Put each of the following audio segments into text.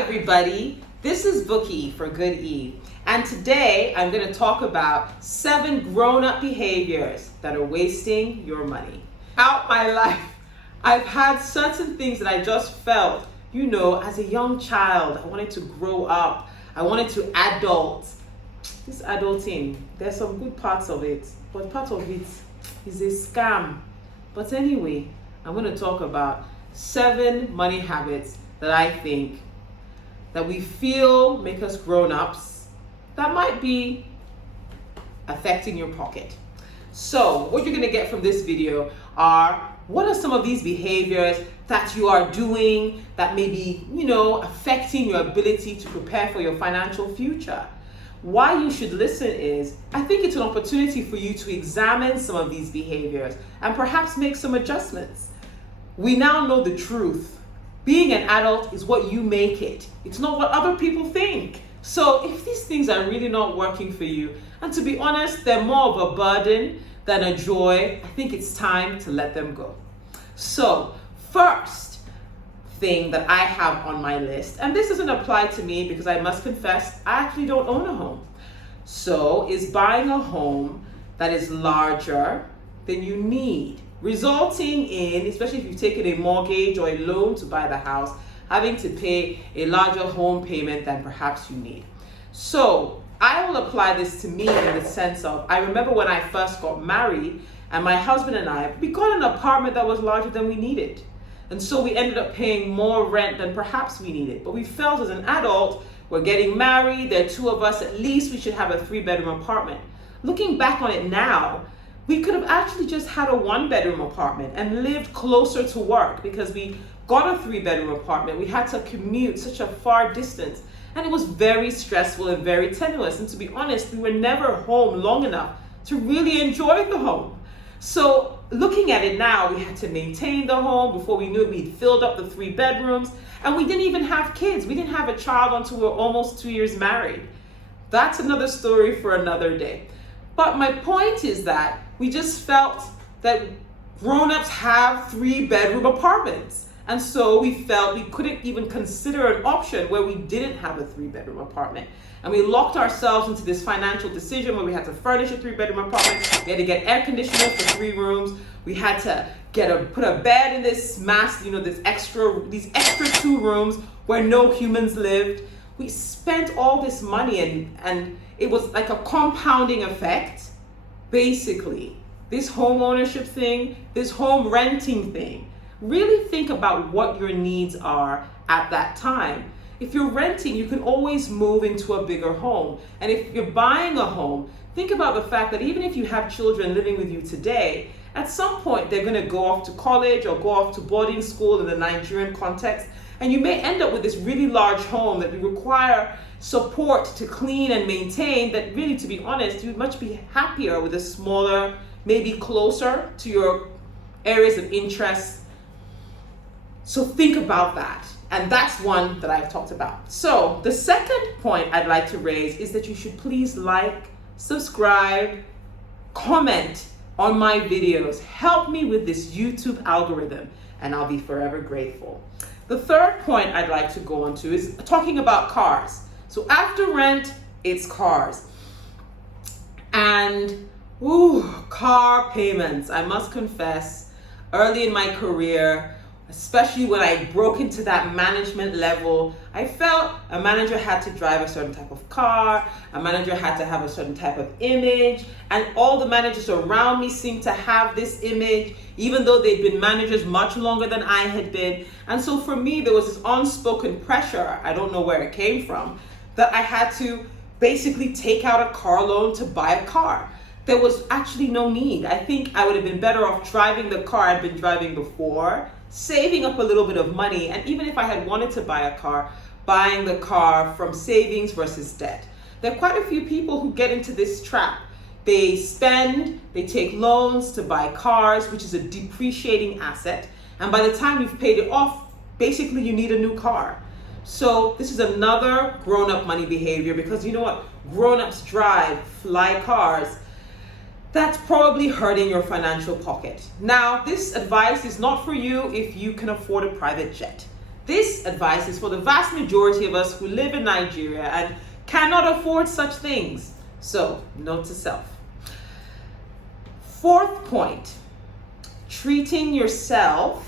everybody. This is Book E for Good E. And today I'm going to talk about 7 grown-up behaviors that are wasting your money. Throughout my life, I've had certain things that I just felt, as a young child, I wanted to grow up. I wanted to adult. This adulting, there's some good parts of it, but part of it is a scam. But anyway, I'm going to talk about 7 money habits that I think that we feel make us grown-ups that might be affecting your pocket. So what you're going to get from this video are what are some of these behaviors that you are doing that may be, affecting your ability to prepare for your financial future. Why you should listen is, I think it's an opportunity for you to examine some of these behaviors and perhaps make some adjustments. We now know the truth. Being an adult is what you make it. It's not what other people think. So if these things are really not working for you, and to be honest, they're more of a burden than a joy, I think it's time to let them go. So first thing that I have on my list, and this doesn't apply to me because I must confess, I actually don't own a home. So is buying a home that is larger than you need, resulting in, especially if you've taken a mortgage or a loan to buy the house, having to pay a larger home payment than perhaps you need. So I will apply this to me in the sense of, I remember when I first got married and my husband and I, we got an apartment that was larger than we needed. And so we ended up paying more rent than perhaps we needed. But we felt as an adult, we're getting married, there are 2 of us, at least we should have a 3-bedroom apartment. Looking back on it now, we could have actually just had a 1-bedroom apartment and lived closer to work because we got a 3-bedroom apartment. We had to commute such a far distance and it was very stressful and very tenuous. And to be honest, we were never home long enough to really enjoy the home. So looking at it now, we had to maintain the home. Before we knew it, we'd filled up the 3 bedrooms and we didn't even have kids. We didn't have a child until we were almost 2 years married. That's another story for another day. But my point is that we just felt that grown-ups have 3-bedroom apartments. And so we felt we couldn't even consider an option where we didn't have a 3-bedroom apartment. And we locked ourselves into this financial decision where we had to furnish a 3-bedroom apartment. We had to get air conditioning for 3 rooms. We had to put a bed in this these extra 2 rooms where no humans lived. We spent all this money and it was like a compounding effect. Basically, this home ownership thing, this home renting thing, really think about what your needs are at that time. If you're renting, you can always move into a bigger home. And if you're buying a home, think about the fact that even if you have children living with you today, at some point they're going to go off to college or go off to boarding school in the Nigerian context. And you may end up with this really large home that you require support to clean and maintain, that really, to be honest, you'd much be happier with a smaller, maybe closer to your areas of interest. So think about that. And that's one that I've talked about. So the second point I'd like to raise is that you should please like, subscribe, comment on my videos. Help me with this YouTube algorithm, and I'll be forever grateful. The third point I'd like to go on to is talking about cars. So after rent, it's cars. And car payments. I must confess, early in my career, especially when I broke into that management level, I felt a manager had to drive a certain type of car, a manager had to have a certain type of image, and all the managers around me seemed to have this image, even though they'd been managers much longer than I had been. And so for me, there was this unspoken pressure, I don't know where it came from, that I had to basically take out a car loan to buy a car. There was actually no need. I think I would have been better off driving the car I'd been driving before, saving up a little bit of money, and even if I had wanted to buy a car, buying the car from savings versus debt. There are quite a few people who get into this trap. They take loans to buy cars, which is a depreciating asset, and by the time you've paid it off, basically you need a new car. So this is another grown-up money behavior, because you know what? Grown-ups drive, fly cars. That's probably hurting your financial pocket. Now, this advice is not for you if you can afford a private jet. This advice is for the vast majority of us who live in Nigeria and cannot afford such things. So, note to self. Fourth point, treating yourself,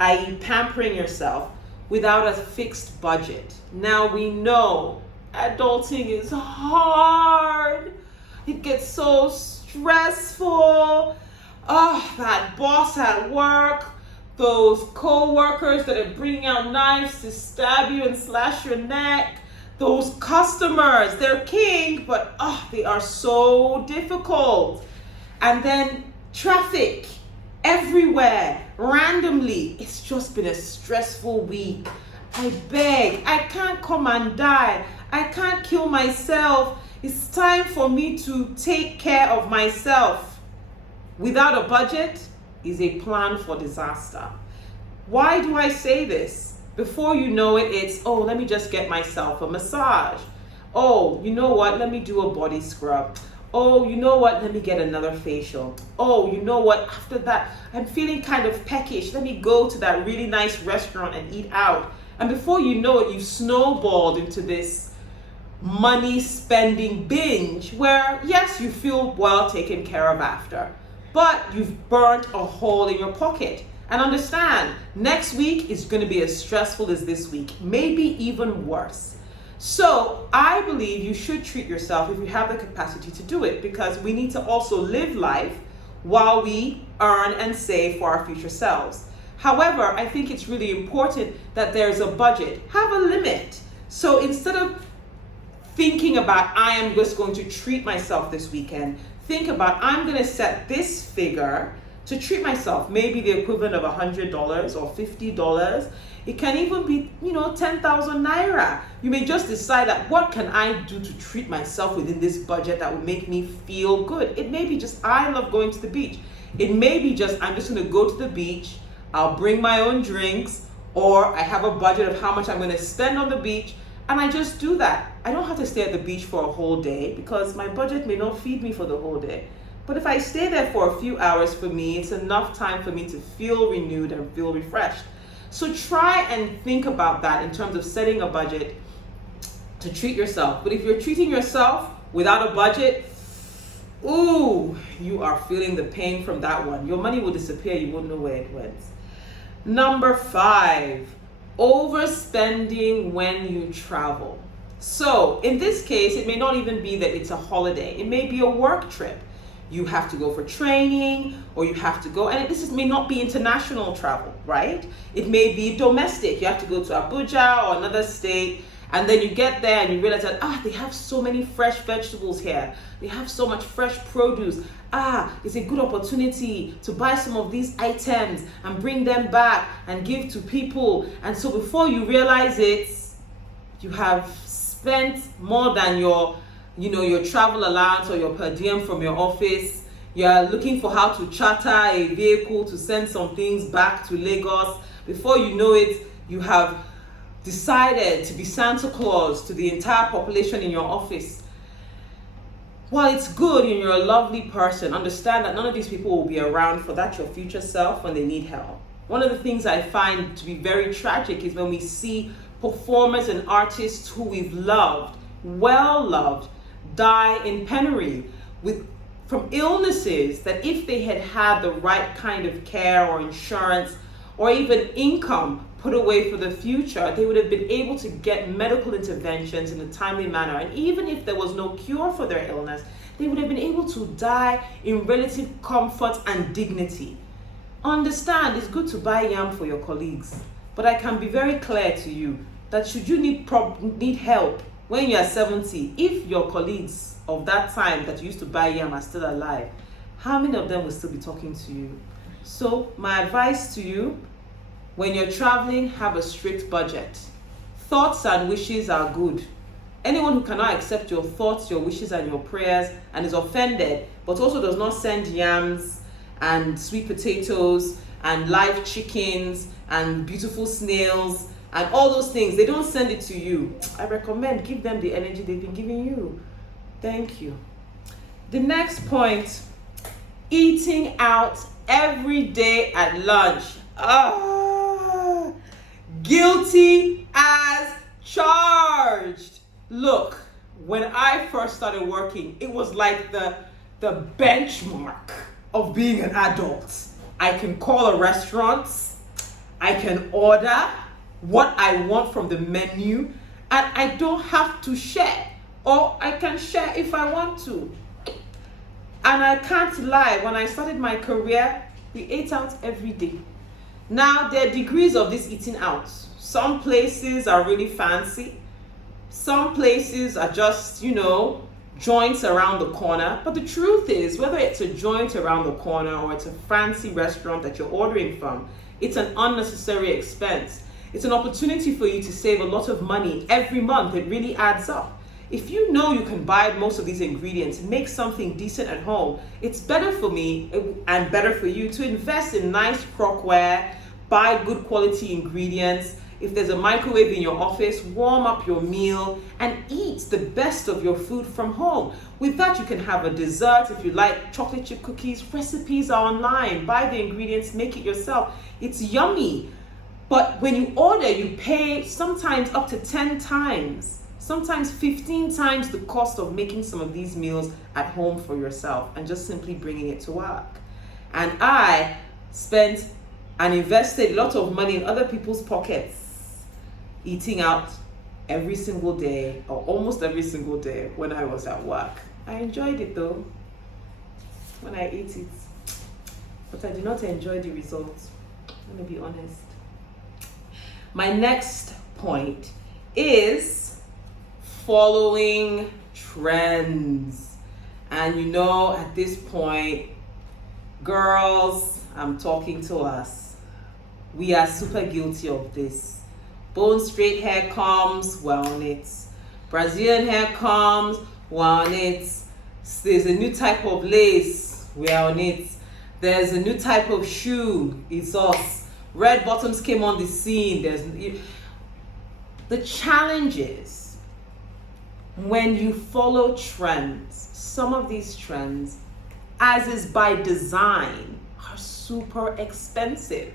i.e. pampering yourself, without a fixed budget. Now we know adulting is hard. It gets so stressful. Oh, that boss at work, those co-workers that are bringing out knives to stab you and slash your neck, those customers, they're king, but they are so difficult. And then traffic everywhere, randomly. It's just been a stressful week. I beg, I can't come and die. I can't kill myself. It's time for me to take care of myself. Without a budget is a plan for disaster. Why do I say this? Before you know it, it's, let me just get myself a massage. Oh, you know what? Let me do a body scrub. Oh, you know what? Let me get another facial. Oh, you know what? After that, I'm feeling kind of peckish. Let me go to that really nice restaurant and eat out. And before you know it, you've snowballed into this money spending binge where, yes, you feel well taken care of after, but you've burnt a hole in your pocket. And understand, next week is going to be as stressful as this week, maybe even worse. So I believe you should treat yourself if you have the capacity to do it, because we need to also live life while we earn and save for our future selves. However, I think it's really important that there's a budget. Have a limit. So instead of thinking about, I am just going to treat myself this weekend, think about, I'm going to set this figure to treat myself, maybe the equivalent of $100 or $50. It can even be, 10,000 naira. You may just decide that, what can I do to treat myself within this budget that would make me feel good? It may be just, I love going to the beach. It may be just, I'm just going to go to the beach, I'll bring my own drinks, or I have a budget of how much I'm going to spend on the beach, and I just do that. I don't have to stay at the beach for a whole day because my budget may not feed me for the whole day. But if I stay there for a few hours, for me, it's enough time for me to feel renewed and feel refreshed. So try and think about that in terms of setting a budget to treat yourself. But if you're treating yourself without a budget, you are feeling the pain from that one. Your money will disappear. You won't know where it went. Number 5, overspending when you travel. So in this case, it may not even be that it's a holiday. It may be a work trip. You have to go for training, or you have to go, and this may not be international travel, right? It may be domestic. You have to go to Abuja or another state, and then you get there and you realize that, they have so many fresh vegetables here. They have so much fresh produce. It's a good opportunity to buy some of these items and bring them back and give to people. And so before you realize it, you have spent more than your travel allowance or your per diem from your office. You're looking for how to charter a vehicle to send some things back to Lagos. Before you know it, you have decided to be Santa Claus to the entire population in your office. While it's good and you're a lovely person, understand that none of these people will be around for that your future self when they need help. One of the things I find to be very tragic is when we see performers and artists who we've loved, well loved, die in penury from illnesses that if they had had the right kind of care or insurance or even income put away for the future, they would have been able to get medical interventions in a timely manner. And even if there was no cure for their illness, they would have been able to die in relative comfort and dignity. Understand, it's good to buy yam for your colleagues, but I can be very clear to you that should you need help when you are 70, if your colleagues of that time that you used to buy yam are still alive, how many of them will still be talking to you? So my advice to you, when you're traveling, have a strict budget. Thoughts and wishes are good. Anyone who cannot accept your thoughts, your wishes, and your prayers and is offended, but also does not send yams and sweet potatoes and live chickens and beautiful snails and all those things, they don't send it to you. I recommend give them the energy they've been giving you. Thank you. The next point, eating out every day at lunch. Guilty as charged. Look, when I first started working, it was like the benchmark of being an adult. I can call a restaurant, I can order what I want from the menu, and I don't have to share, or I can share if I want to. And I can't lie, when I started my career, we ate out every day. Now, there are degrees of this eating out. Some places are really fancy. Some places are just, joints around the corner. But the truth is, whether it's a joint around the corner or it's a fancy restaurant that you're ordering from, it's an unnecessary expense. It's an opportunity for you to save a lot of money every month. It really adds up. If you know you can buy most of these ingredients, make something decent at home, it's better for me and better for you to invest in nice crockware, buy good quality ingredients. If there's a microwave in your office, warm up your meal and eat the best of your food from home. With that, you can have a dessert. If you like chocolate chip cookies, recipes are online. Buy the ingredients, make it yourself. It's yummy. But when you order, you pay sometimes up to 10 times, sometimes 15 times the cost of making some of these meals at home for yourself and just simply bringing it to work. And I spent and invested a lot of money in other people's pockets, eating out every single day or almost every single day when I was at work. I enjoyed it though, when I ate it, but I did not enjoy the results. Let me be honest. My next point is following trends. And at this point, girls, I'm talking to us. We are super guilty of this. Bone straight hair comes, we're on it. Brazilian hair comes, we're on it. There's a new type of lace, we're on it. There's a new type of shoe, it's us. Red bottoms came on the scene. The challenge is when you follow trends, some of these trends, as is by design, are super expensive.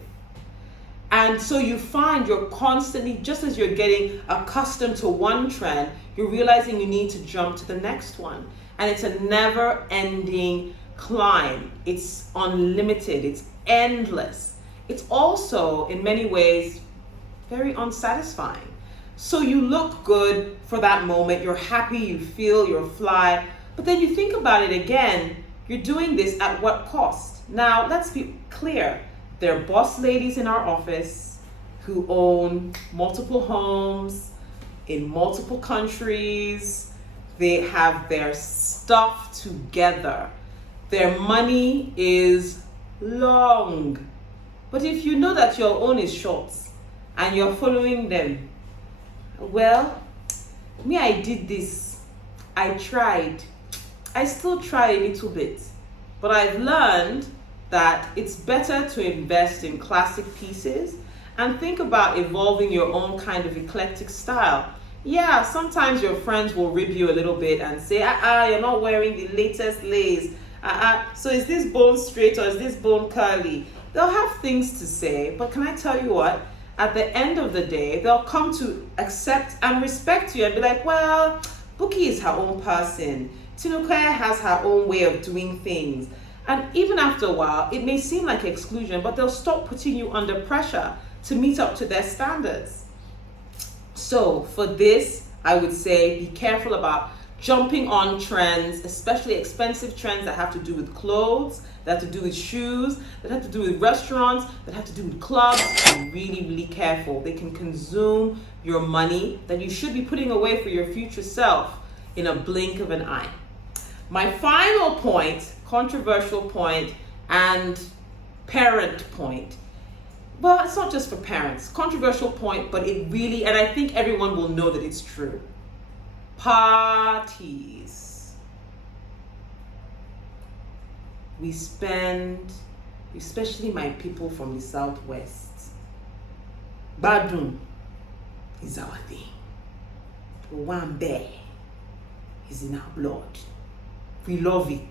And so you find you're constantly, just as you're getting accustomed to one trend, you're realizing you need to jump to the next one. And it's a never-ending climb. It's unlimited. It's endless. It's also, in many ways, very unsatisfying. So you look good for that moment. You're happy. You feel you're fly. But then you think about it again. You're doing this at what cost? Now, let's be clear. There are boss ladies in our office who own multiple homes in multiple countries. They have their stuff together. Their money is long. But if you know that your own is short and you're following them, well, me, I did this. I tried. I still try a little bit. But I've learned that it's better to invest in classic pieces and think about evolving your own kind of eclectic style. Yeah, sometimes your friends will rib you a little bit and say, you're not wearing the latest lace. So is this bone straight or is this bone curly? They'll have things to say, but can I tell you what? At the end of the day, they'll come to accept and respect you and be like, well, Bookie is her own person. Tinuke has her own way of doing things. And even after a while, it may seem like exclusion, but they'll stop putting you under pressure to meet up to their standards. So for this, I would say be careful about jumping on trends, especially expensive trends that have to do with clothes, that have to do with shoes, that have to do with restaurants, that have to do with clubs. Be really, really careful. They can consume your money that you should be putting away for your future self in a blink of an eye. My final point, controversial point, and parent point. Well, it's not just for parents. Controversial point, but it really, and I think everyone will know that it's true. Parties. We spend, especially my people from the Southwest, Badun is our thing. Wambe is in our blood. We love it.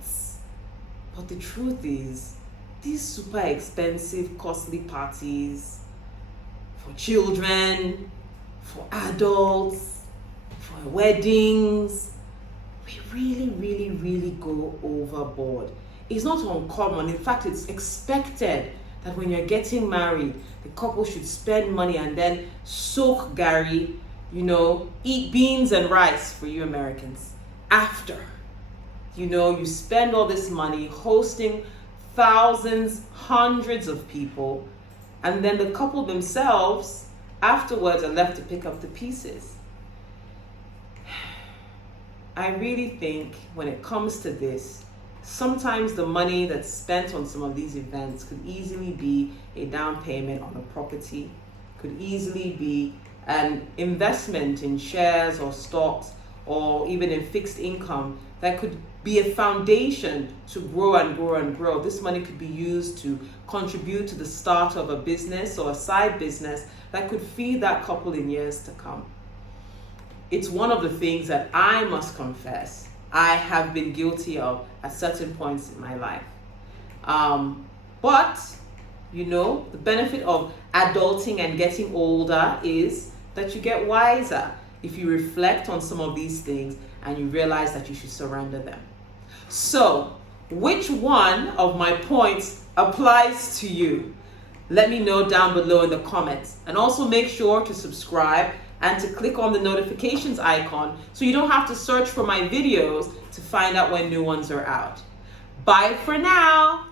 But the truth is, these super expensive, costly parties for children, for adults, for weddings. We really go overboard. It's not uncommon. In fact, it's expected that when you're getting married, the couple should spend money and then soak Gary, eat beans and rice for you Americans. After, you spend all this money hosting thousands, hundreds of people, and then the couple themselves afterwards are left to pick up the pieces. I really think when it comes to this, sometimes the money that's spent on some of these events could easily be a down payment on a property, could easily be an investment in shares or stocks, or even in fixed income that could be a foundation to grow and grow and grow. This money could be used to contribute to the start of a business or a side business that could feed that couple in years to come. It's one of the things that I must confess I have been guilty of at certain points in my life. But the benefit of adulting and getting older is that you get wiser if you reflect on some of these things and you realize that you should surrender them. So, which one of my points applies to you? Let me know down below in the comments. And also make sure to subscribe and to click on the notifications icon so you don't have to search for my videos to find out when new ones are out. Bye for now.